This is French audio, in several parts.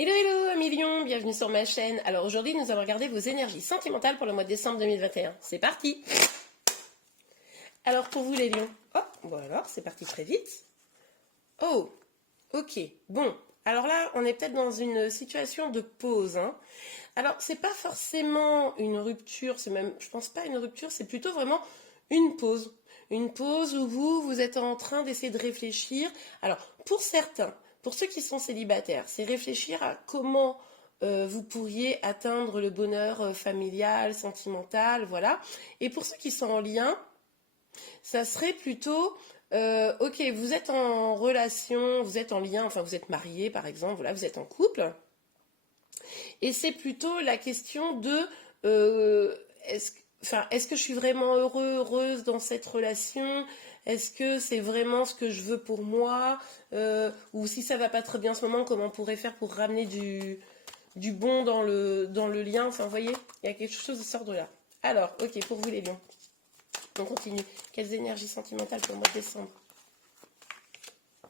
Hello hello amis lions, bienvenue sur ma chaîne. Alors aujourd'hui nous allons regarder vos énergies sentimentales pour le mois de décembre 2021. C'est parti. Alors pour vous les lions, oh bon alors c'est parti très vite. Oh ok, bon alors là on est peut-être dans une situation de pause. Alors c'est pas forcément une rupture, c'est même je pense pas une rupture, c'est plutôt vraiment une pause. Une pause où vous êtes en train d'essayer de réfléchir. Alors pour certains, pour ceux qui sont célibataires, c'est réfléchir à comment vous pourriez atteindre le bonheur familial, sentimental, voilà. Et pour ceux qui sont en lien, ça serait plutôt, ok, vous êtes en relation, vous êtes en lien, enfin vous êtes marié par exemple, voilà, vous êtes en couple. Et c'est plutôt la question de, est-ce que je suis vraiment heureuse dans cette relation? Est-ce que c'est vraiment ce que je veux pour moi? Ou si ça va pas très bien en ce moment, comment on pourrait faire pour ramener du bon dans le lien? Enfin, vous voyez, il y a quelque chose de ce ordre-là. Alors, ok, pour vous les lions, on continue. Quelles énergies sentimentales pour le mois de décembre?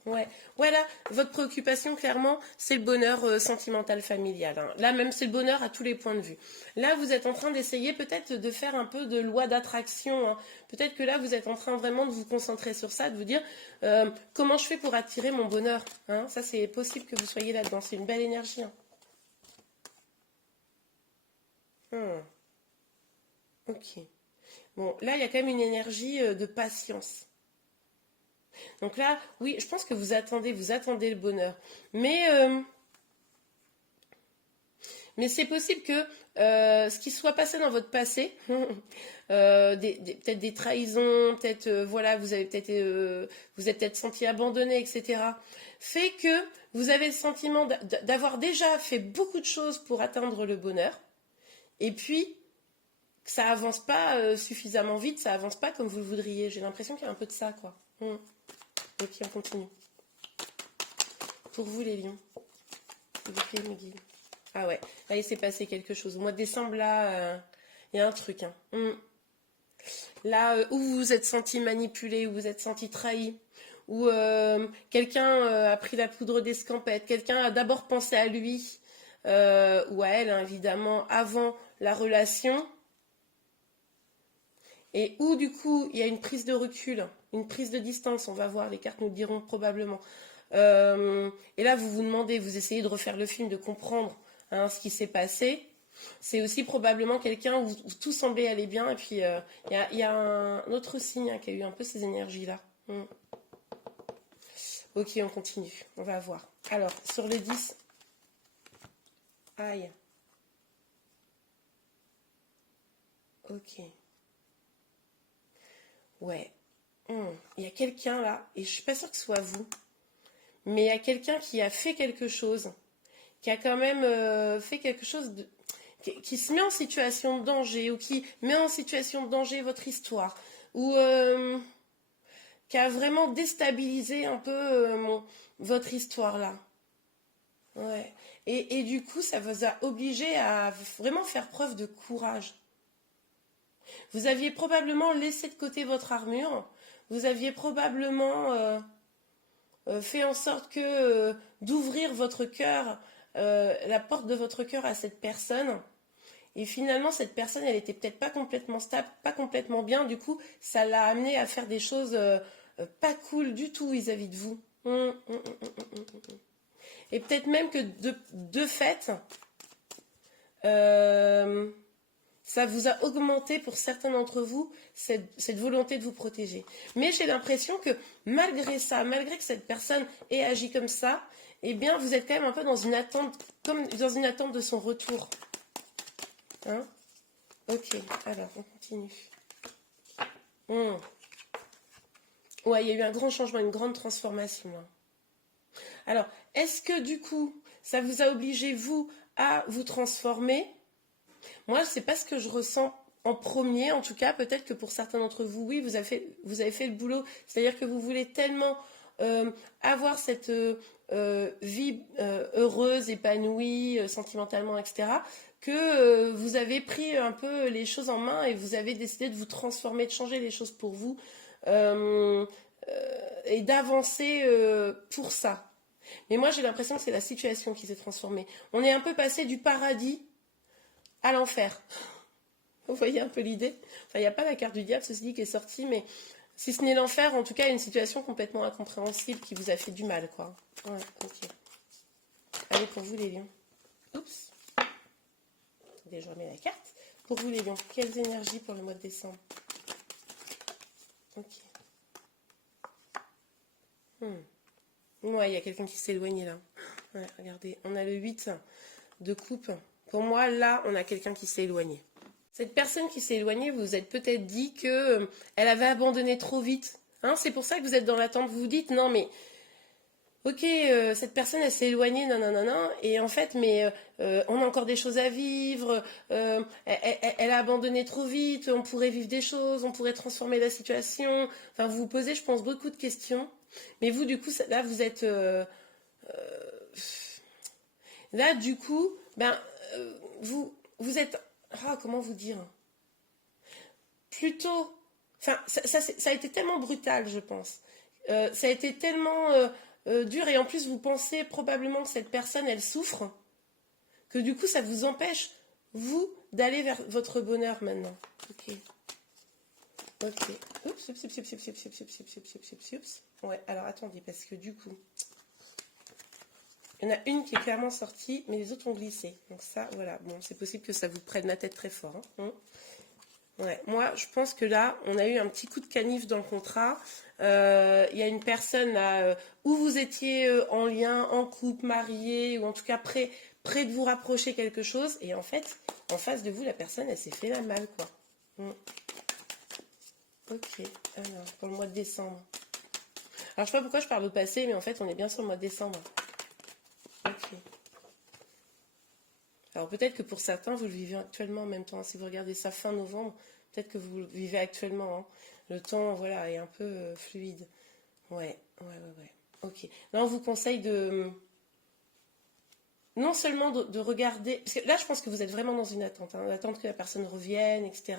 Ouais, voilà, votre préoccupation, clairement, c'est le bonheur sentimental familial. Là, même, c'est le bonheur à tous les points de vue. Là, vous êtes en train d'essayer peut-être de faire un peu de loi d'attraction. Peut-être que là, vous êtes en train vraiment de vous concentrer sur ça, de vous dire comment je fais pour attirer mon bonheur. Ça, c'est possible que vous soyez là-dedans. C'est une belle énergie. Ok. Bon, là, il y a quand même une énergie de patience. Donc là, oui, je pense que vous attendez le bonheur. Mais c'est possible que ce qui soit passé dans votre passé, peut-être des trahisons, peut-être voilà, vous êtes peut-être senti abandonné, etc., fait que vous avez le sentiment d'avoir déjà fait beaucoup de choses pour atteindre le bonheur, et puis que ça avance pas suffisamment vite, ça avance pas comme vous le voudriez. J'ai l'impression qu'il y a un peu de ça, quoi. Ok, on continue. Pour vous, les lions, s'il vous plaît, me guide. Ah ouais, là, il s'est passé quelque chose. Au mois de décembre, là, il y a un truc. Là, où vous vous êtes senti manipulé, où vous vous êtes senti trahi, où quelqu'un a pris la poudre d'escampette, quelqu'un a d'abord pensé à lui, ou à elle, évidemment, avant la relation, et où, du coup, il y a une prise de recul, une prise de distance, on va voir, les cartes nous le diront probablement. Et là, vous vous demandez, vous essayez de refaire le film, de comprendre ce qui s'est passé. C'est aussi probablement quelqu'un où tout semblait aller bien. Et puis, il y a un autre signe qui a eu un peu ces énergies-là. Ok, on continue. On va voir. Alors, sur le 10. Aïe. Ok. Ouais. Il y a quelqu'un là, et je suis pas sûre que ce soit vous, mais il y a quelqu'un qui a fait quelque chose, qui a quand même fait quelque chose qui se met en situation de danger, ou qui met en situation de danger votre histoire, ou qui a vraiment déstabilisé un peu votre histoire là. Ouais. Et du coup, ça vous a obligé à vraiment faire preuve de courage. Vous aviez probablement laissé de côté votre armure, vous aviez probablement fait en sorte que d'ouvrir votre cœur, la porte de votre cœur à cette personne. Et finalement, cette personne, elle était peut-être pas complètement stable, pas complètement bien. Du coup, ça l'a amené à faire des choses pas cool du tout vis-à-vis de vous. Et peut-être même que de fait, ça vous a augmenté pour certains d'entre vous cette volonté de vous protéger. Mais j'ai l'impression que malgré ça, malgré que cette personne ait agi comme ça, eh bien, vous êtes quand même un peu dans une attente, comme dans une attente de son retour. Ok, alors on continue. Ouais, il y a eu un grand changement, une grande transformation. Alors, est-ce que du coup, ça vous a obligé, vous, à vous transformer? Moi, c'est pas ce que je ressens en premier, en tout cas. Peut-être que pour certains d'entre vous, oui, vous avez fait le boulot. C'est-à-dire que vous voulez tellement avoir cette vie heureuse, épanouie, sentimentalement, etc., que vous avez pris un peu les choses en main et vous avez décidé de vous transformer, de changer les choses pour vous et d'avancer pour ça. Mais moi, j'ai l'impression que c'est la situation qui s'est transformée. On est un peu passé du paradis à l'enfer. Vous voyez un peu l'idée? Enfin, il n'y a pas la carte du diable, ceci dit, qui est sortie, mais si ce n'est l'enfer, en tout cas, une situation complètement incompréhensible qui vous a fait du mal, quoi. Ouais, ok. Allez, pour vous, les lions. Oups. Attendez, je remets la carte. Pour vous, les lions, quelles énergies pour le mois de décembre? Ok. Ouais, il y a quelqu'un qui s'est éloigné, là. Ouais, regardez, on a le 8 de coupe. Pour moi, là, on a quelqu'un qui s'est éloigné. Cette personne qui s'est éloignée, vous vous êtes peut-être dit que elle avait abandonné trop vite. Hein, c'est pour ça que vous êtes dans l'attente. Vous vous dites, non, mais ok, cette personne, elle s'est éloignée, non, non, non, non. Et en fait, mais on a encore des choses à vivre. Elle a abandonné trop vite. On pourrait vivre des choses. On pourrait transformer la situation. Enfin, vous vous posez, je pense, beaucoup de questions. Mais vous, du coup, là, vous êtes... là, du coup, ben, vous êtes... Ah, comment vous dire? Plutôt... Enfin, ça a été tellement brutal, je pense. Ça a été tellement dur. Et en plus, vous pensez probablement que cette personne, elle souffre. Que du coup, ça vous empêche, vous, d'aller vers votre bonheur maintenant. Ok. Ok. Oups, oups, oups, oups, oups, oups, oups, oups, oups, oups, oups, oups. Ouais, alors attendez, parce que du coup... Il y en a une qui est clairement sortie, mais les autres ont glissé. Donc ça, voilà. Bon, c'est possible que ça vous prenne la tête très fort. Hein. Ouais. Moi, je pense que là, on a eu un petit coup de canif dans le contrat. Il y a une personne là, où vous étiez en lien, en couple, marié, ou en tout cas près de vous rapprocher quelque chose. Et en fait, en face de vous, la personne, elle s'est fait la malle, quoi. Ok. Alors, pour le mois de décembre. Alors, je sais pas pourquoi je parle au passé, mais en fait, on est bien sur le mois de décembre. Ok. Alors peut-être que pour certains, vous le vivez actuellement en même temps. Si vous regardez ça fin novembre, peut-être que vous le vivez actuellement. Hein. Le temps, voilà, est un peu fluide. Ouais, ouais, ouais, ouais. Ok. Là, on vous conseille de... Non seulement de regarder... Parce que là, je pense que vous êtes vraiment dans une attente. Hein, l'attente que la personne revienne, etc.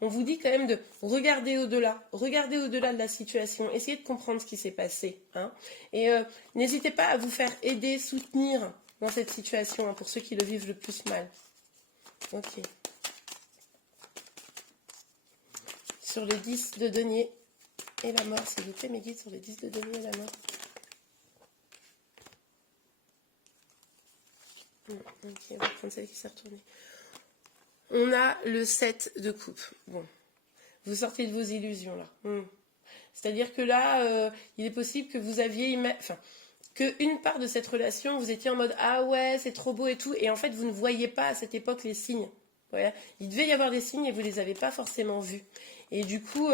On vous dit quand même de regarder au-delà. Regarder au-delà de la situation. Essayez de comprendre ce qui s'est passé. Hein. Et n'hésitez pas à vous faire aider, soutenir dans cette situation, hein, pour ceux qui le vivent le plus mal. Ok. Sur le 10 de denier et la mort, s'il vous plaît, mes guides, sur le 10 de denier et la mort. Ok, on va prendre celle qui s'est retournée. On a le 7 de coupe. Bon, vous sortez de vos illusions là. C'est-à-dire que là, il est possible que vous aviez... Enfin, qu'une part de cette relation, vous étiez en mode ah ouais, c'est trop beau et tout, et en fait, vous ne voyez pas à cette époque les signes. Voilà. Il devait y avoir des signes et vous ne les avez pas forcément vus. Et du coup,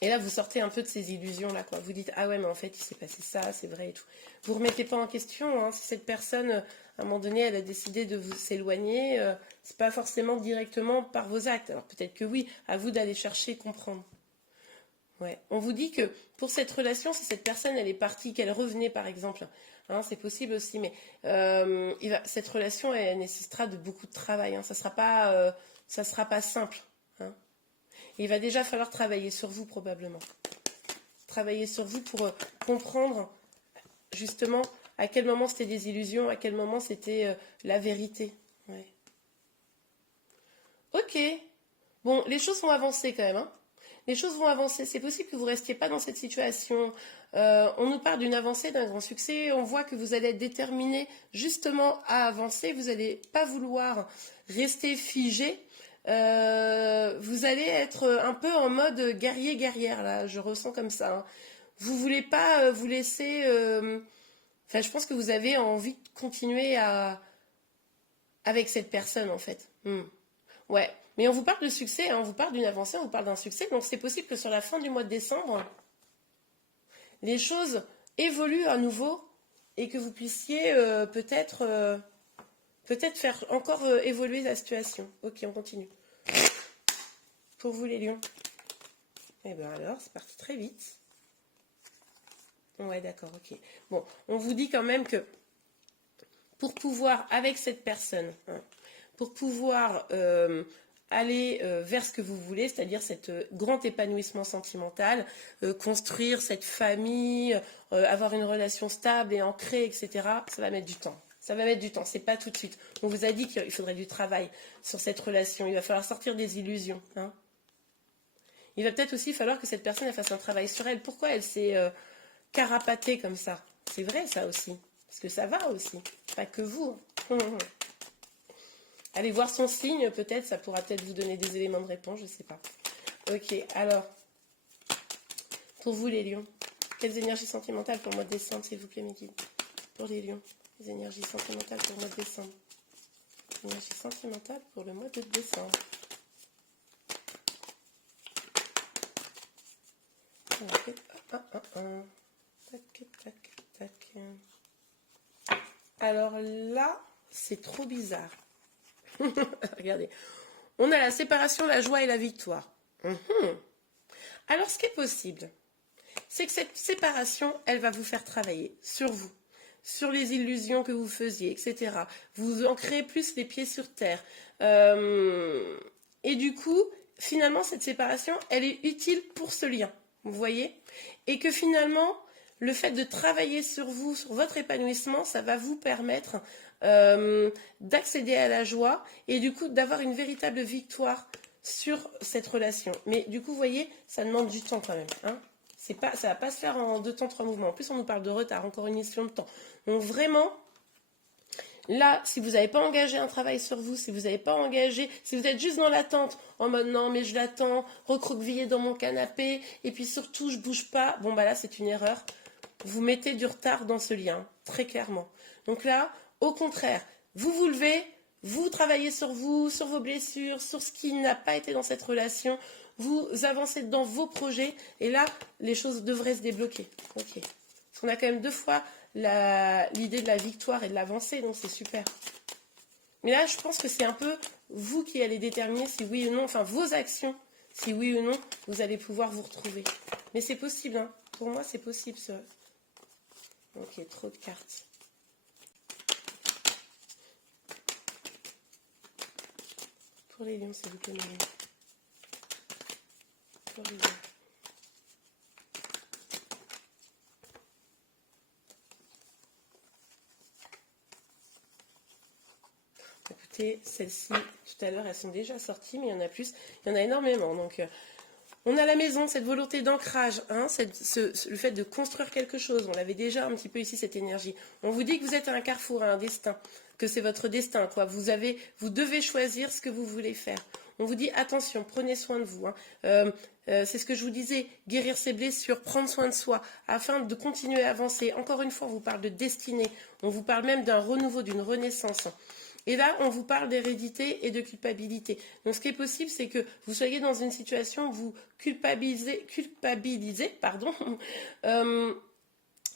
et là, vous sortez un peu de ces illusions-là, quoi. Vous dites ah ouais, mais en fait, il s'est passé ça, c'est vrai et tout. Vous ne remettez pas en question, hein, si cette personne, à un moment donné, elle a décidé de vous s'éloigner, c'est pas forcément directement par vos actes. Alors peut-être que oui, à vous d'aller chercher, comprendre. Ouais. On vous dit que pour cette relation, si cette personne elle est partie, qu'elle revenait par exemple, hein, c'est possible aussi, mais cette relation elle nécessitera de beaucoup de travail. Hein, ça sera pas simple. Hein. Et il va déjà falloir travailler sur vous probablement. Travailler sur vous pour comprendre justement à quel moment c'était des illusions, à quel moment c'était la vérité. Ouais. Ok. Bon, les choses vont avancer quand même. Hein. Les choses vont avancer. C'est possible que vous ne restiez pas dans cette situation. On nous parle d'une avancée, d'un grand succès. On voit que vous allez être déterminé justement à avancer. Vous n'allez pas vouloir rester figé. Vous allez être un peu en mode guerrier-guerrière, là. Je ressens comme ça. Hein. Vous ne voulez pas vous laisser... Enfin, je pense que vous avez envie de continuer avec cette personne, en fait. Ouais, mais on vous parle de succès, hein, on vous parle d'une avancée, on vous parle d'un succès, donc c'est possible que sur la fin du mois de décembre, les choses évoluent à nouveau et que vous puissiez peut-être faire encore évoluer la situation. Ok, on continue. Pour vous les lions. Eh bien alors, c'est parti très vite. Ouais, d'accord, ok. Bon, on vous dit quand même que pour pouvoir, avec cette personne, hein, pour pouvoir aller vers ce que vous voulez, c'est-à-dire cet grand épanouissement sentimental, construire cette famille, avoir une relation stable et ancrée, etc. Ça va mettre du temps. Ça va mettre du temps, c'est pas tout de suite. On vous a dit qu'il faudrait du travail sur cette relation. Il va falloir sortir des illusions. Hein. Il va peut-être aussi falloir que cette personne elle fasse un travail sur elle. Pourquoi elle s'est carapatée comme ça? C'est vrai ça aussi. Parce que ça va aussi. Pas que vous. Allez voir son signe, peut-être. Ça pourra peut-être vous donner des éléments de réponse, je sais pas. Ok, alors. Pour vous les lions. Quelles énergies sentimentales pour le mois de décembre, s'il vous plaît, mes guides? Pour les lions. Les énergies sentimentales pour le mois de décembre. Énergie sentimentale pour le mois de décembre. Tac, tac, tac. Alors là, c'est trop bizarre. Regardez. On a la séparation, la joie et la victoire. Alors, ce qui est possible, c'est que cette séparation, elle va vous faire travailler sur vous, sur les illusions que vous faisiez, etc. Vous ancrez plus les pieds sur terre. Et du coup, finalement, cette séparation, elle est utile pour ce lien. Vous voyez? Et que finalement, le fait de travailler sur vous, sur votre épanouissement, ça va vous permettre d'accéder à la joie et du coup d'avoir une véritable victoire sur cette relation. Mais du coup, vous voyez, ça demande du temps quand même. Hein. Ça ne va pas se faire en 2 temps, 3 mouvements. En plus, on nous parle de retard, encore une question de temps. Donc vraiment, là, si vous n'avez pas engagé un travail sur vous, si vous n'avez pas engagé, si vous êtes juste dans l'attente, en mode non, mais je l'attends, recroquevillé dans mon canapé, et puis surtout, je bouge pas, bon, bah là, c'est une erreur. Vous mettez du retard dans ce lien, très clairement. Donc là, au contraire, vous vous levez, vous travaillez sur vous, sur vos blessures, sur ce qui n'a pas été dans cette relation, vous avancez dans vos projets, et là, les choses devraient se débloquer. Ok. Parce qu'on a quand même 2 fois l'idée de la victoire et de l'avancée, donc c'est super. Mais là, je pense que c'est un peu vous qui allez déterminer si oui ou non, enfin vos actions, si oui ou non, vous allez pouvoir vous retrouver. Mais c'est possible, hein. Pour moi, c'est possible, ça. Ok, trop de cartes. Pour les lions, s'il vous plaît, mes lions. Pour les lions. Écoutez, celles-ci, tout à l'heure, elles sont déjà sorties, mais il y en a plus. Il y en a énormément. Donc, on a la maison, cette volonté d'ancrage, hein, le fait de construire quelque chose. On l'avait déjà un petit peu ici, cette énergie. On vous dit que vous êtes à un carrefour, à un destin, que c'est votre destin, quoi. Vous devez choisir ce que vous voulez faire. On vous dit, attention, prenez soin de vous. Hein. C'est ce que je vous disais, guérir ses blessures, prendre soin de soi, afin de continuer à avancer. Encore une fois, on vous parle de destinée. On vous parle même d'un renouveau, d'une renaissance. Et là, on vous parle d'hérédité et de culpabilité. Donc, ce qui est possible, c'est que vous soyez dans une situation où vous culpabilisez pardon,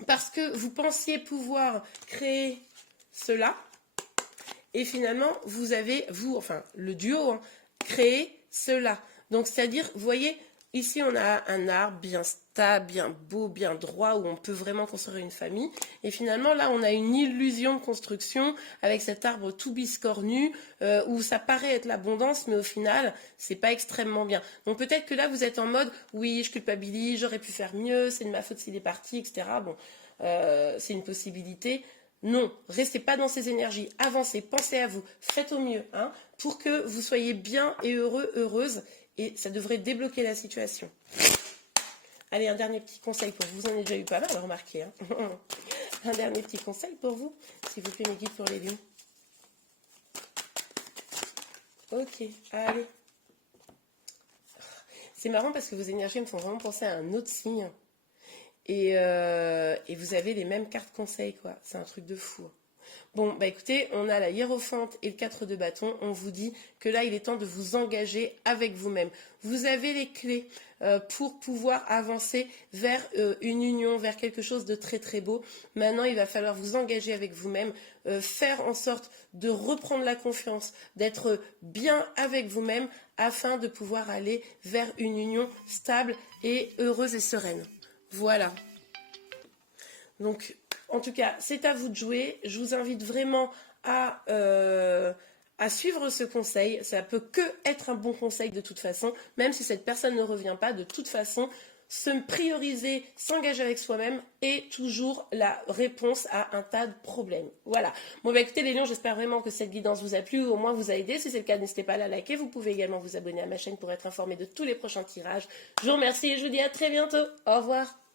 parce que vous pensiez pouvoir créer cela, et finalement, vous avez, enfin, le duo, hein, créé cela. Donc, c'est-à-dire, vous voyez, ici, on a un arbre bien stable, bien beau, bien droit, où on peut vraiment construire une famille. Et finalement, là, on a une illusion de construction avec cet arbre tout biscornu, où ça paraît être l'abondance, mais au final, c'est pas extrêmement bien. Donc peut-être que là, vous êtes en mode, oui, je culpabilise, j'aurais pu faire mieux, c'est de ma faute s'il est parti, etc. Bon, c'est une possibilité. Non, restez pas dans ces énergies, avancez, pensez à vous, faites au mieux, hein, pour que vous soyez bien et heureux, heureuse, et ça devrait débloquer la situation. Allez, un dernier petit conseil pour vous, vous en avez déjà eu pas mal, remarquez. Hein. Un dernier petit conseil pour vous, s'il vous plaît, mes guides pour les lions. Ok, allez. C'est marrant parce que vos énergies me font vraiment penser à un autre signe. Et vous avez les mêmes cartes conseils, quoi. C'est un truc de fou. Bon, bah écoutez, on a la hiérophante et le 4 de bâton. On vous dit que là, il est temps de vous engager avec vous-même. Vous avez les clés pour pouvoir avancer vers une union, vers quelque chose de très très beau. Maintenant, il va falloir vous engager avec vous-même, faire en sorte de reprendre la confiance, d'être bien avec vous-même afin de pouvoir aller vers une union stable et heureuse et sereine. Voilà. Donc, en tout cas, c'est à vous de jouer. Je vous invite vraiment à à suivre ce conseil. Ça peut que être un bon conseil de toute façon, même si cette personne ne revient pas, de toute façon, se prioriser, s'engager avec soi-même est toujours la réponse à un tas de problèmes. Voilà. Bon bah écoutez les lions, j'espère vraiment que cette guidance vous a plu ou au moins vous a aidé. Si c'est le cas, n'hésitez pas à la liker. Vous pouvez également vous abonner à ma chaîne pour être informé de tous les prochains tirages. Je vous remercie et je vous dis à très bientôt. Au revoir.